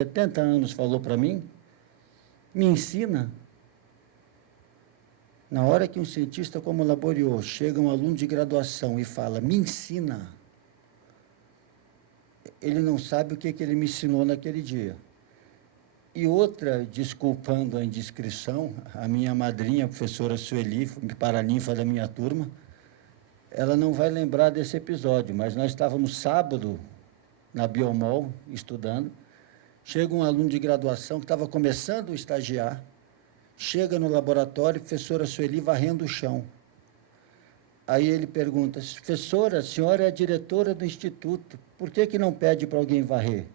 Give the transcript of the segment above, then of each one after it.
70 anos falou para mim, me ensina. Na hora que um cientista como Laboriot chega um aluno de graduação e fala, me ensina, ele não sabe o que ele me ensinou naquele dia. E outra, desculpando a indiscrição, a minha madrinha, a professora Sueli, paraninfa da minha turma, ela não vai lembrar desse episódio, mas nós estávamos sábado na Biomol, estudando, chega um aluno de graduação que estava começando a estagiar, chega no laboratório, professora Sueli varrendo o chão. Aí ele pergunta, professora, a senhora é a diretora do instituto, por que não pede para alguém varrer?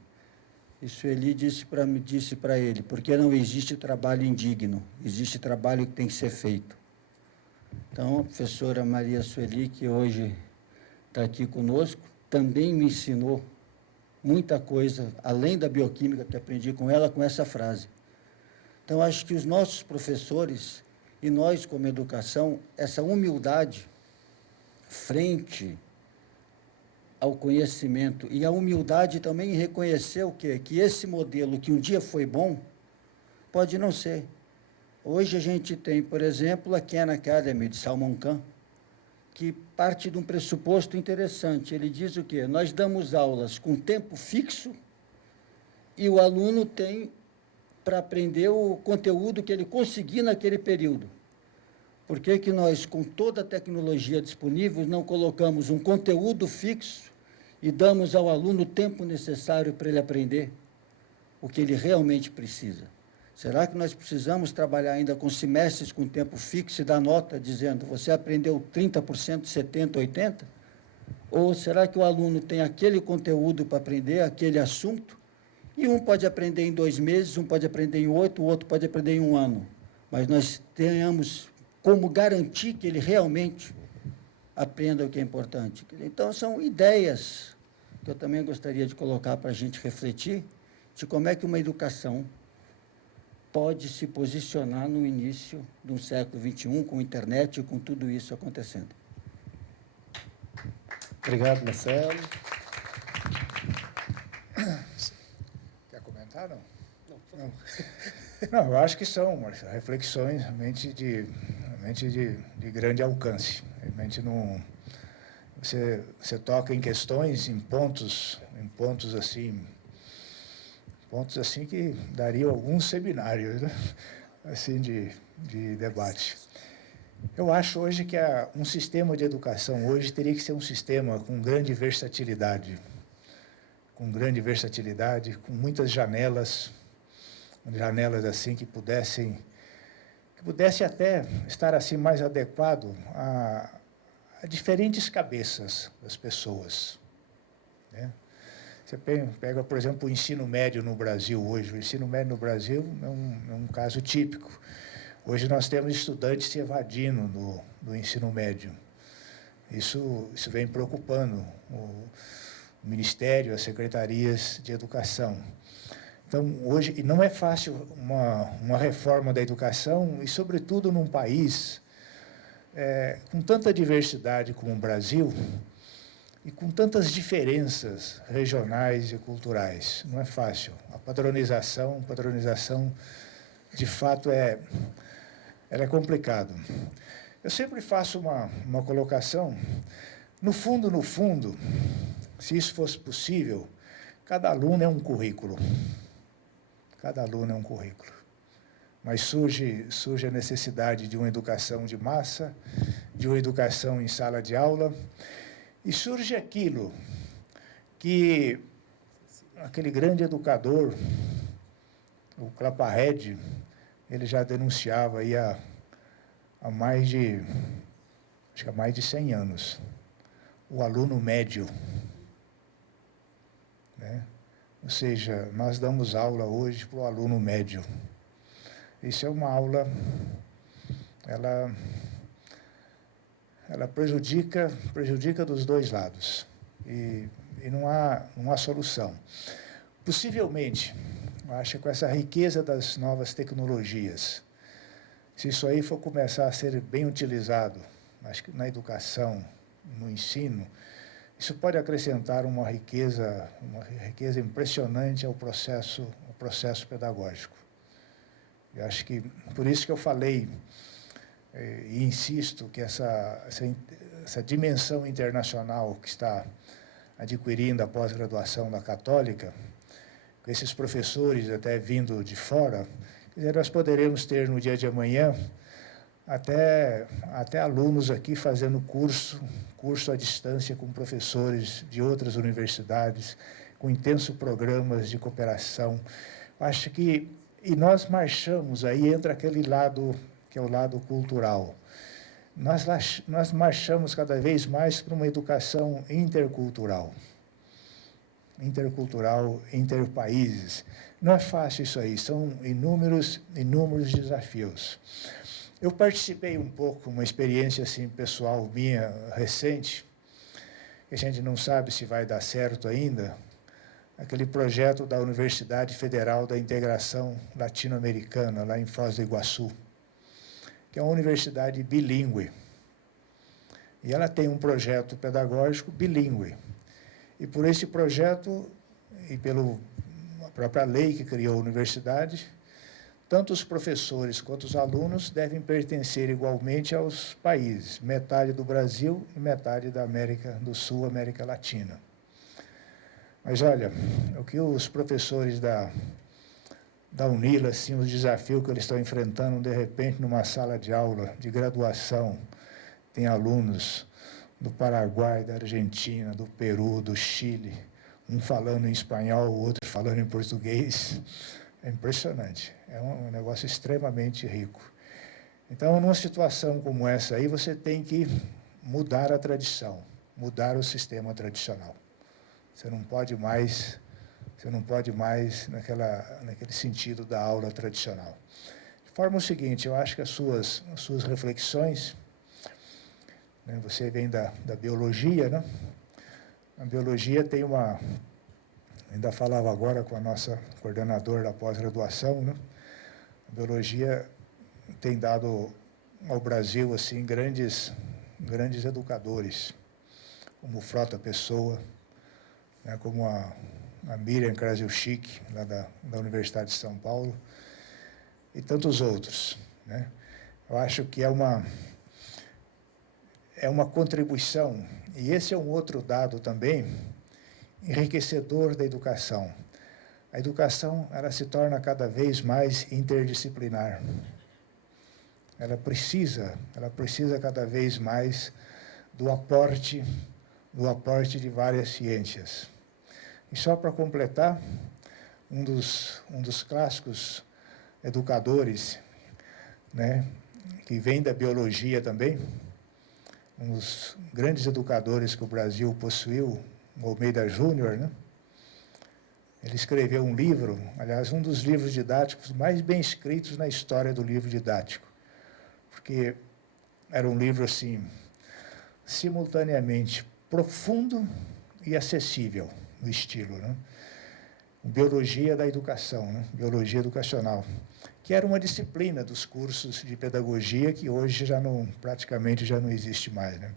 E Sueli disse para ele, porque não existe trabalho indigno, existe trabalho que tem que ser feito. Então, a professora Maria Sueli, que hoje está aqui conosco, também me ensinou muita coisa, além da bioquímica que aprendi com ela, com essa frase. Então, acho que os nossos professores e nós, como educação, essa humildade frente ao conhecimento e a humildade também em reconhecer o quê? Que esse modelo que um dia foi bom, pode não ser. Hoje a gente tem, por exemplo, a Khan Academy de Salman Khan, que parte de um pressuposto interessante. Ele diz o quê? Nós damos aulas com tempo fixo e o aluno tem para aprender o conteúdo que ele conseguir naquele período. Por que nós, com toda a tecnologia disponível, não colocamos um conteúdo fixo e damos ao aluno o tempo necessário para ele aprender o que ele realmente precisa? Será que nós precisamos trabalhar ainda com semestres com tempo fixo e dar nota dizendo você aprendeu 30%, 70%, 80%? Ou será que o aluno tem aquele conteúdo para aprender, aquele assunto, e um pode aprender em 2 meses, um pode aprender em 8, o outro pode aprender em 1 ano. Mas nós tenhamos como garantir que ele realmente aprenda o que é importante. Então, são ideias que eu também gostaria de colocar para a gente refletir de como é que uma educação pode se posicionar no início do século XXI, com a internet e com tudo isso acontecendo. Obrigado, Marcelo. Quer comentar, não? Não. Não, eu acho que são, Marcelo, reflexões realmente de grande alcance. Realmente não... Você toca em questões, em pontos assim que dariam alguns seminários, né? Assim, de debate. Eu acho hoje que um sistema de educação hoje teria que ser um sistema com grande versatilidade, com muitas janelas assim que pudesse até estar assim mais adequado a diferentes cabeças das pessoas, né? Você pega, por exemplo, o ensino médio no Brasil hoje. O ensino médio no Brasil é um caso típico. Hoje nós temos estudantes se evadindo do ensino médio. Isso vem preocupando o Ministério, as secretarias de educação. Então, hoje, e não é fácil uma reforma da educação, e sobretudo num país com tanta diversidade como o Brasil, e com tantas diferenças regionais e culturais. Não é fácil. A padronização, de fato, ela é complicado. Eu sempre faço uma colocação. No fundo, se isso fosse possível, cada aluno é um currículo. Cada aluno é um currículo. Mas surge a necessidade de uma educação de massa, de uma educação em sala de aula, e surge aquilo que aquele grande educador, o Claparede, ele já denunciava aí há mais de 100 anos, o aluno médio, né? Ou seja, nós damos aula hoje para o aluno médio. Isso é uma aula, ela prejudica dos dois lados, e não há solução. Possivelmente, eu acho que com essa riqueza das novas tecnologias, se isso aí for começar a ser bem utilizado, acho que na educação, no ensino, isso pode acrescentar uma riqueza impressionante ao processo processo pedagógico. Eu acho que, por isso que eu falei e insisto que essa dimensão internacional que está adquirindo a pós-graduação da Católica, com esses professores até vindo de fora, nós poderemos ter no dia de amanhã até alunos aqui fazendo curso à distância com professores de outras universidades, com intensos programas de cooperação. Acho que, e nós marchamos, aí entra aquele lado que é o lado cultural. Nós marchamos cada vez mais para uma educação intercultural, interpaíses. Não é fácil isso aí, são inúmeros desafios. Eu participei um pouco, uma experiência assim, pessoal minha, recente, que a gente não sabe se vai dar certo ainda, aquele projeto da Universidade Federal da Integração Latino-Americana, lá em Foz do Iguaçu, que é uma universidade bilíngue. E ela tem um projeto pedagógico bilíngue. E por esse projeto, e pela própria lei que criou a universidade, tanto os professores quanto os alunos devem pertencer igualmente aos países, metade do Brasil e metade da América do Sul, América Latina. Mas, olha, o que os professores da UNILA, assim, os desafios que eles estão enfrentando, de repente, numa sala de aula de graduação, tem alunos do Paraguai, da Argentina, do Peru, do Chile, um falando em espanhol, o outro falando em português. É impressionante, é um negócio extremamente rico. Então, numa situação como essa aí, você tem que mudar a tradição, mudar o sistema tradicional. Você não pode mais naquele sentido da aula tradicional. De forma o seguinte, eu acho que as suas reflexões, né, você vem da biologia, né? A biologia tem uma... Ainda falava agora com a nossa coordenadora da pós-graduação, né? A biologia tem dado ao Brasil assim, grandes educadores, como o Frota Pessoa, né, como a Miriam Krasiuschik, lá da Universidade de São Paulo, e tantos outros, né? Eu acho que é uma contribuição, e esse é um outro dado também, enriquecedor da educação. A educação, ela se torna cada vez mais interdisciplinar. Ela precisa cada vez mais do aporte de várias ciências. E só para completar, um dos clássicos educadores, né, que vem da biologia também, um dos grandes educadores que o Brasil possuiu, o Almeida Júnior, né? Ele escreveu um livro, aliás, um dos livros didáticos mais bem escritos na história do livro didático, porque era um livro, assim, simultaneamente profundo e acessível no estilo, né? Biologia da educação, né? Biologia educacional, que era uma disciplina dos cursos de pedagogia que hoje praticamente já não existe mais, né?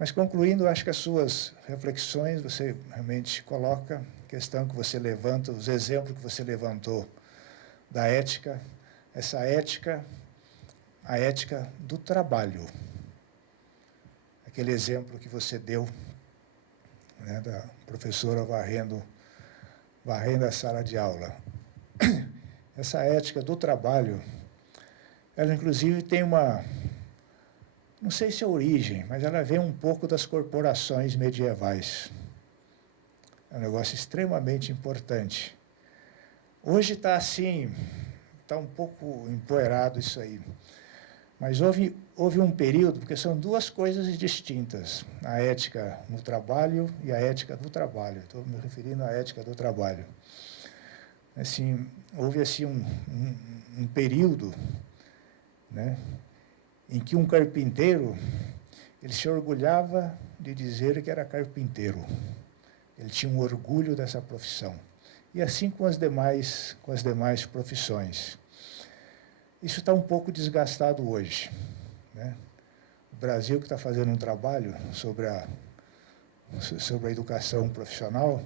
Mas, concluindo, acho que as suas reflexões, você realmente coloca a questão que você levanta, os exemplos que você levantou da ética, essa ética, a ética do trabalho. Aquele exemplo que você deu, né, da professora varrendo a sala de aula. Essa ética do trabalho, ela, inclusive, tem uma... Não sei se é a origem, mas ela vem um pouco das corporações medievais. É um negócio extremamente importante. Hoje está assim, está um pouco empoeirado isso aí. Mas houve um período, porque são duas coisas distintas, a ética no trabalho e a ética do trabalho. Estou me referindo à ética do trabalho. Assim, houve assim, um período, né, em que um carpinteiro, ele se orgulhava de dizer que era carpinteiro. Ele tinha um orgulho dessa profissão. E assim com as demais profissões. Isso está um pouco desgastado hoje, né? O Brasil, que está fazendo um trabalho sobre a educação profissional,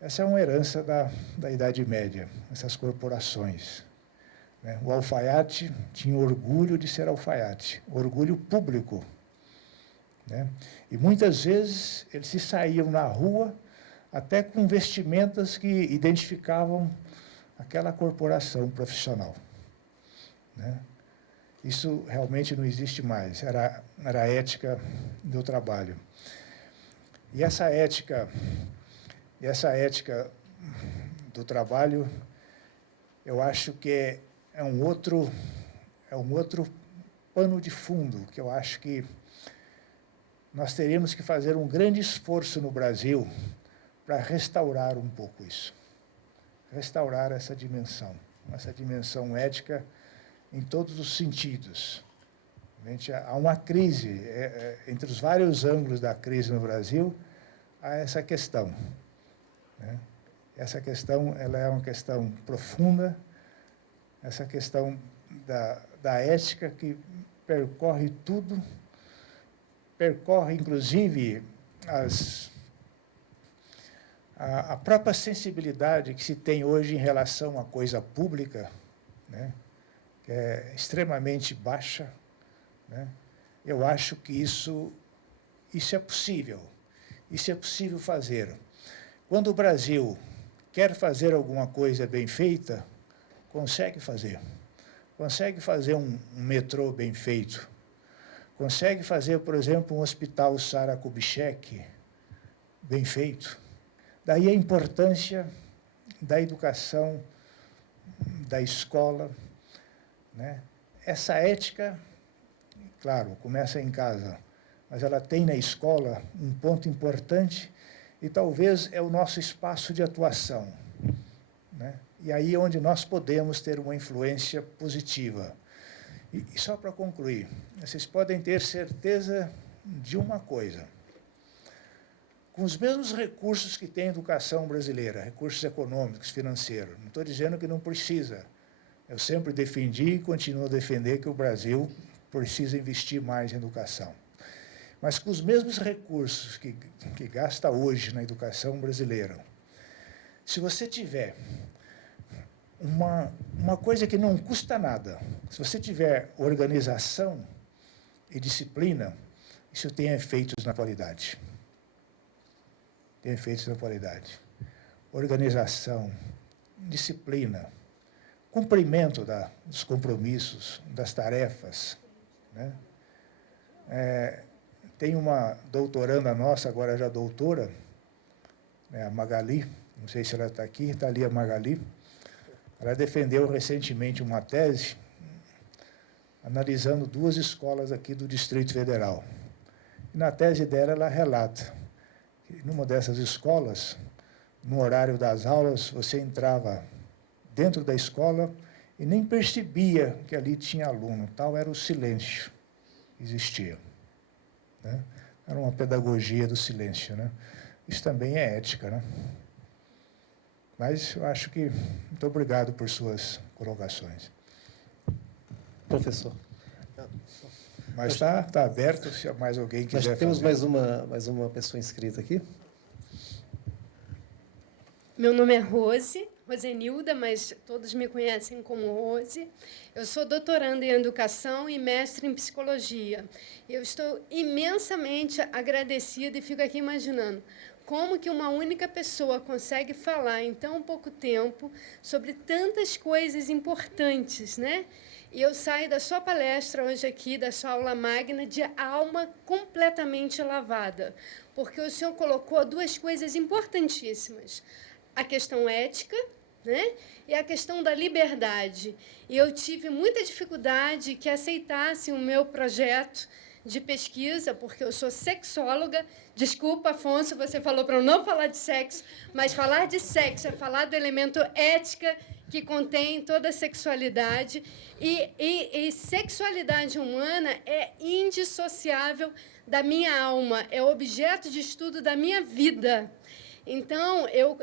Essa é uma herança da Idade Média, essas corporações. Né? O alfaiate tinha orgulho de ser alfaiate, orgulho público. Né? E, muitas vezes, eles se saíam na rua até com vestimentas que identificavam aquela corporação profissional. Né? Isso realmente não existe mais, era a ética do trabalho. E essa ética do trabalho, eu acho que é um outro pano de fundo, que eu acho que nós teríamos que fazer um grande esforço no Brasil para restaurar um pouco isso, restaurar essa dimensão ética em todos os sentidos. Realmente, há uma crise, entre os vários ângulos da crise no Brasil, há essa questão. Né? Essa questão ela é uma questão profunda, essa questão da ética que percorre tudo, percorre, inclusive, a própria sensibilidade que se tem hoje em relação à coisa pública, né? Que é extremamente baixa. Né? Eu acho que isso é possível. Isso é possível fazer. Quando o Brasil quer fazer alguma coisa bem feita, consegue fazer. Consegue fazer um metrô bem feito. Consegue fazer, por exemplo, um hospital Sara Kubitschek bem feito. Daí a importância da educação, da escola. Né? Essa ética, claro, começa em casa, mas ela tem na escola um ponto importante e talvez é o nosso espaço de atuação. Né? E aí é onde nós podemos ter uma influência positiva. E só para concluir, vocês podem ter certeza de uma coisa. Com os mesmos recursos que tem a educação brasileira, recursos econômicos, financeiros, não estou dizendo que não precisa. Eu sempre defendi e continuo a defender que o Brasil precisa investir mais em educação. Mas com os mesmos recursos que gasta hoje na educação brasileira, se você tiver uma coisa que não custa nada, se você tiver organização e disciplina, isso tem efeitos na qualidade. Tem efeitos na qualidade. Organização, disciplina, cumprimento dos compromissos, das tarefas. Né? Tem uma doutoranda nossa, agora já doutora, né, a Magali, não sei se ela está aqui, está ali a Magali. Ela defendeu recentemente uma tese analisando 2 escolas aqui do Distrito Federal. E na tese dela, ela relata que numa dessas escolas, no horário das aulas, você entrava dentro da escola e nem percebia que ali tinha aluno, tal era o silêncio que existia. Né? Era uma pedagogia do silêncio. Né? Isso também é ética. Né? Mas eu acho que... Muito obrigado por suas colocações. Professor. Mas está aberto, se mais alguém quiser Nós temos fazer. mais uma pessoa inscrita aqui. Meu nome é Rosenilda, mas todos me conhecem como Rose. Eu sou doutoranda em Educação e mestre em Psicologia. Eu estou imensamente agradecida e fico aqui imaginando como que uma única pessoa consegue falar em tão pouco tempo sobre tantas coisas importantes, né? E eu saio da sua palestra hoje aqui, da sua aula magna, de alma completamente lavada, porque o senhor colocou 2 coisas importantíssimas. A questão ética, né? E a questão da liberdade. E eu tive muita dificuldade que aceitasse o meu projeto de pesquisa, porque eu sou sexóloga. Desculpa, Afonso, você falou para eu não falar de sexo, mas falar de sexo é falar do elemento ética que contém toda a sexualidade. E sexualidade humana é indissociável da minha alma, é objeto de estudo da minha vida. Então, eu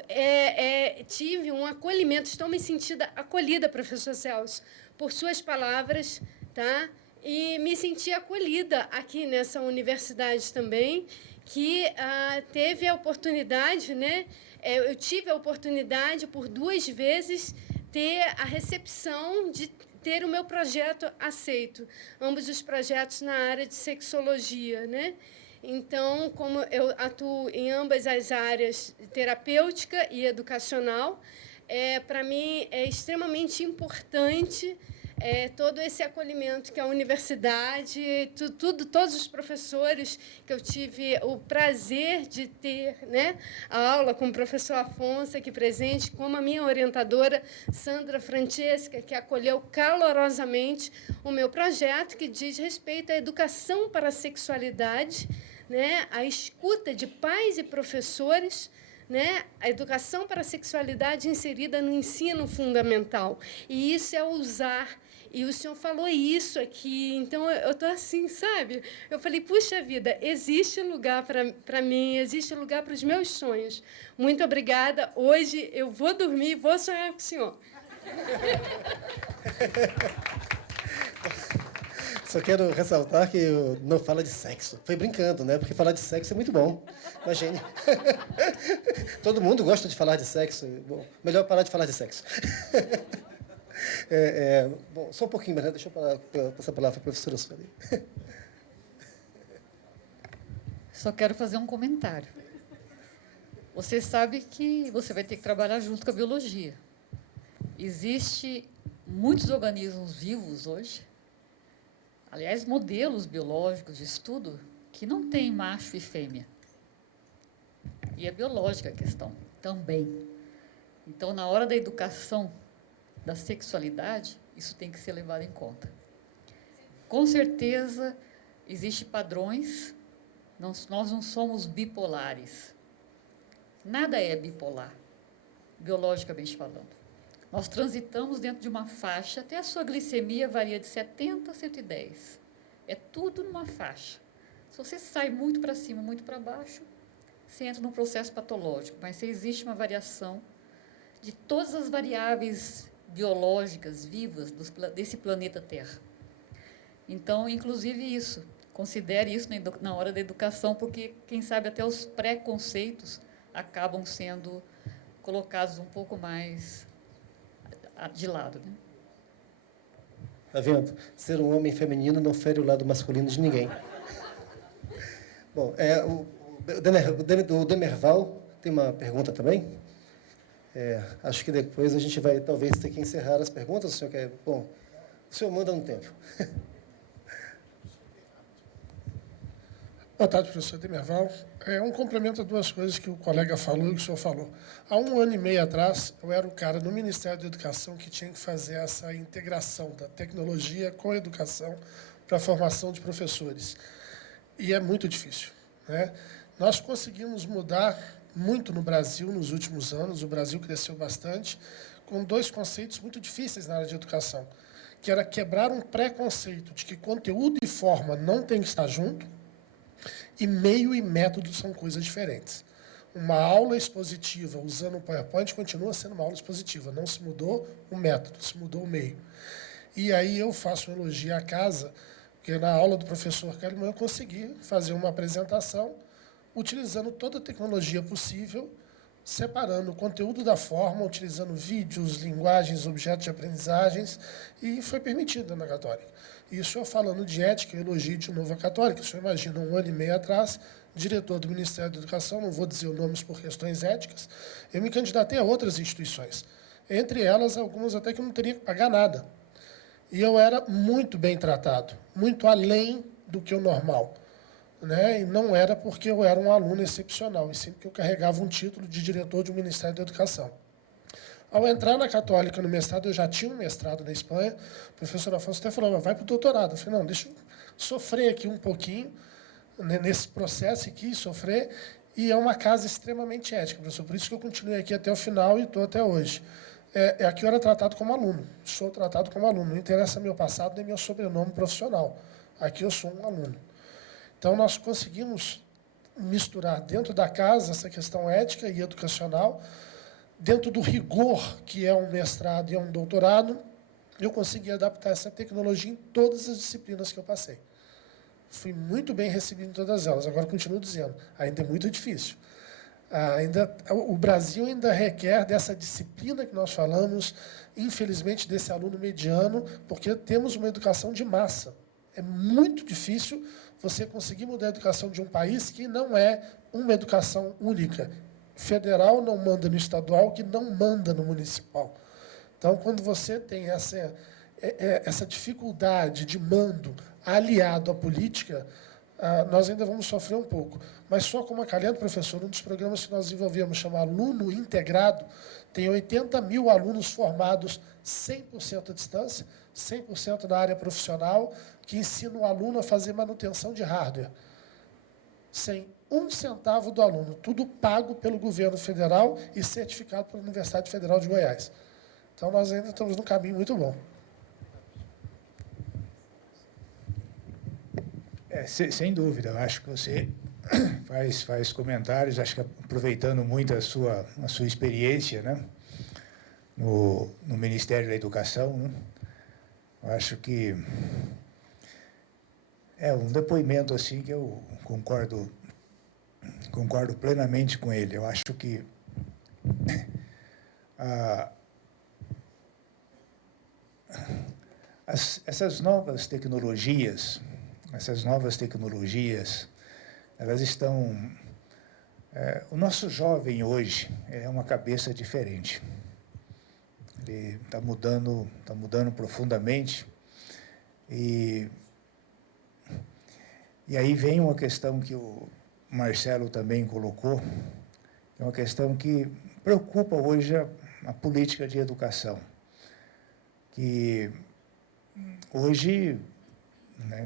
tive um acolhimento, estou me sentindo acolhida, professor Celso, por suas palavras, tá? E me senti acolhida aqui nessa universidade também, que teve a oportunidade, né? Eu tive a oportunidade, por 2 vezes, ter a recepção de ter o meu projeto aceito. Ambos os projetos na área de sexologia, né? Então, como eu atuo em ambas as áreas, terapêutica e educacional, para mim é extremamente importante todo esse acolhimento que a universidade, todos os professores que eu tive o prazer de ter, né, a aula com o professor Afonso aqui presente, como a minha orientadora, Sandra Francesca, que acolheu calorosamente o meu projeto, que diz respeito à educação para a sexualidade, né, a escuta de pais e professores, né, a educação para a sexualidade inserida no ensino fundamental. E isso é usar. E o senhor falou isso aqui, então eu estou assim, sabe? Eu falei, puxa vida, existe lugar para mim, existe lugar para os meus sonhos. Muito obrigada. Hoje eu vou dormir e vou sonhar com o senhor. Só quero ressaltar que eu não fala de sexo. Foi brincando, né? Porque falar de sexo é muito bom. Imagine. Todo mundo gosta de falar de sexo. Bom, melhor parar de falar de sexo. Bom, só um pouquinho, mas deixa eu passar a palavra para a professora Sueli. Só quero fazer um comentário. Você sabe que você vai ter que trabalhar junto com a biologia. Existem muitos organismos vivos hoje, aliás, modelos biológicos de estudo, que não têm macho e fêmea. E é biológica a questão também. Então, na hora da educação da sexualidade, isso tem que ser levado em conta. Com certeza, existem padrões, nós não somos bipolares. Nada é bipolar, biologicamente falando. Nós transitamos dentro de uma faixa, até a sua glicemia varia de 70 a 110. É tudo numa faixa. Se você sai muito para cima, muito para baixo, você entra num processo patológico, mas se existe uma variação de todas as variáveis biológicas vivas desse planeta Terra. Então, inclusive isso, considere isso na hora da educação, porque, quem sabe, até os preconceitos acabam sendo colocados um pouco mais de lado, né? Tá vendo? Ser um homem feminino não fere o lado masculino de ninguém. Bom, o Demerval tem uma pergunta também. Acho que depois a gente vai, talvez, ter que encerrar as perguntas. O senhor quer? Bom, o senhor manda no tempo. Boa tarde, professor Demerval. Um complemento a 2 coisas que o colega falou e que o senhor falou. Há 1 ano e meio atrás, eu era o cara no Ministério da Educação que tinha que fazer essa integração da tecnologia com a educação para a formação de professores. E é muito difícil, né? Nós conseguimos mudar muito no Brasil nos últimos anos, o Brasil cresceu bastante, com 2 conceitos muito difíceis na área de educação, que era quebrar um preconceito de que conteúdo e forma não tem que estar junto, e meio e método são coisas diferentes. Uma aula expositiva usando o PowerPoint continua sendo uma aula expositiva, não se mudou o método, se mudou o meio. E aí eu faço um elogio à casa, porque na aula do professor Kahneman eu consegui fazer uma apresentação utilizando toda a tecnologia possível, separando o conteúdo da forma, utilizando vídeos, linguagens, objetos de aprendizagens, e foi permitido na Católica. E o senhor falando de ética, eu elogio de novo a Católica. O senhor imagina, 1 ano e meio atrás, diretor do Ministério da Educação, não vou dizer os nomes por questões éticas, eu me candidatei a outras instituições, entre elas algumas até que eu não teria que pagar nada. E eu era muito bem tratado, muito além do que o normal, né? E não era porque eu era um aluno excepcional, e sim porque eu carregava um título de diretor do Ministério da Educação. Ao entrar na Católica no mestrado, eu já tinha um mestrado na Espanha, o professor Afonso até falou, vai para o doutorado. Eu falei, não, deixa eu sofrer aqui um pouquinho, né, nesse processo aqui, sofrer, e é uma casa extremamente ética, professor, por isso que eu continuei aqui até o final e estou até hoje. Aqui eu era tratado como aluno, sou tratado como aluno, não interessa meu passado nem meu sobrenome profissional, aqui eu sou um aluno. Então, nós conseguimos misturar dentro da casa essa questão ética e educacional, dentro do rigor que é um mestrado e é um doutorado, eu consegui adaptar essa tecnologia em todas as disciplinas que eu passei. fui muito bem recebido em todas elas. Agora, continuo dizendo, ainda é muito difícil. O Brasil ainda requer dessa disciplina que nós falamos, infelizmente, desse aluno mediano, porque temos uma educação de massa. É muito difícil você conseguir mudar a educação de um país que não é uma educação única. Federal não manda no estadual, que não manda no municipal. Então, quando você tem essa dificuldade de mando aliado à política, nós ainda vamos sofrer um pouco. Mas só como acalhando, professor, um dos programas que nós desenvolvemos, chama Aluno Integrado, tem 80 mil alunos formados 100% à distância, 100% na área profissional, que ensina o aluno a fazer manutenção de hardware. Sem um centavo do aluno, tudo pago pelo governo federal e certificado pela Universidade Federal de Goiás. Então, nós ainda estamos num caminho muito bom. Sem dúvida, eu acho que você faz comentários, acho que aproveitando muito a sua experiência, né, no Ministério da Educação, né, eu acho que é um depoimento assim que eu concordo plenamente com ele. Eu acho que essas novas tecnologias, elas estão... o nosso jovem hoje é uma cabeça diferente. Ele está mudando profundamente. E aí vem uma questão que o Marcelo também colocou, é uma questão que preocupa hoje a política de educação. Que hoje, né,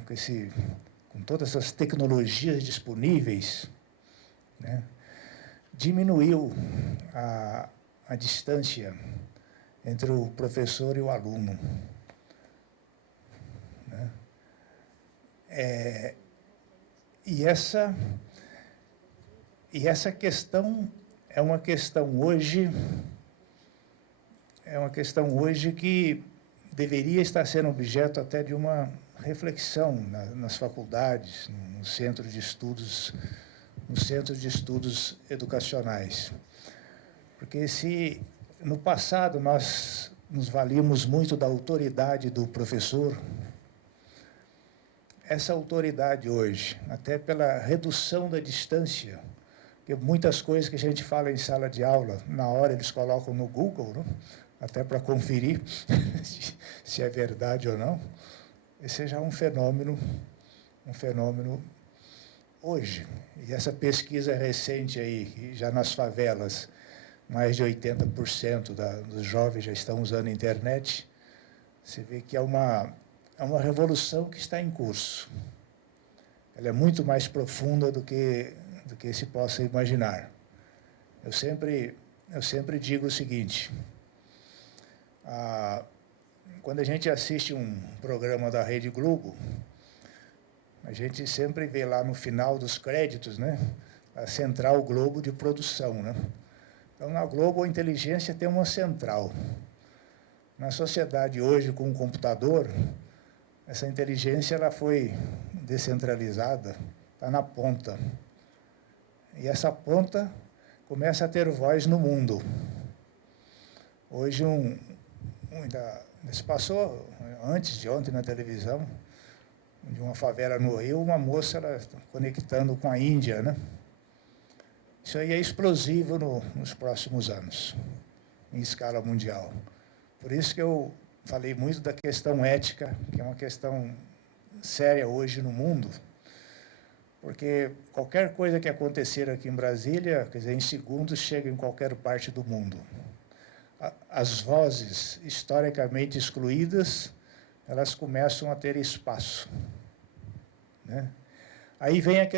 com todas essas tecnologias disponíveis, né, diminuiu a distância entre o professor e o aluno. Né? E essa questão é uma questão hoje que deveria estar sendo objeto até de uma reflexão nas faculdades, no centro de estudos educacionais. Porque se no passado nós nos valíamos muito da autoridade do professor, essa autoridade hoje, até pela redução da distância, porque muitas coisas que a gente fala em sala de aula, na hora eles colocam no Google, né? Até para conferir se é verdade ou não. Esse já é um fenômeno hoje. E essa pesquisa recente aí, já nas favelas, mais de 80% dos jovens já estão usando a internet. Você vê que é uma revolução que está em curso. Ela é muito mais profunda do que se possa imaginar. Eu sempre digo o seguinte: quando a gente assiste um programa da Rede Globo, a gente sempre vê lá no final dos créditos, né, a Central Globo de produção, né? Então, na Globo, a inteligência tem uma central. Na sociedade hoje, com o computador, essa inteligência ela foi descentralizada, está na ponta. E essa ponta começa a ter voz no mundo. Hoje, se passou, antes de ontem, na televisão, de uma favela no Rio, uma moça conectando com a Índia, né? Isso aí é explosivo nos próximos anos, em escala mundial. Por isso que eu falei muito da questão ética, que é uma questão séria hoje no mundo, porque qualquer coisa que acontecer aqui em Brasília, quer dizer, em segundos chega em qualquer parte do mundo. As vozes historicamente excluídas, elas começam a ter espaço, né? Aí vem a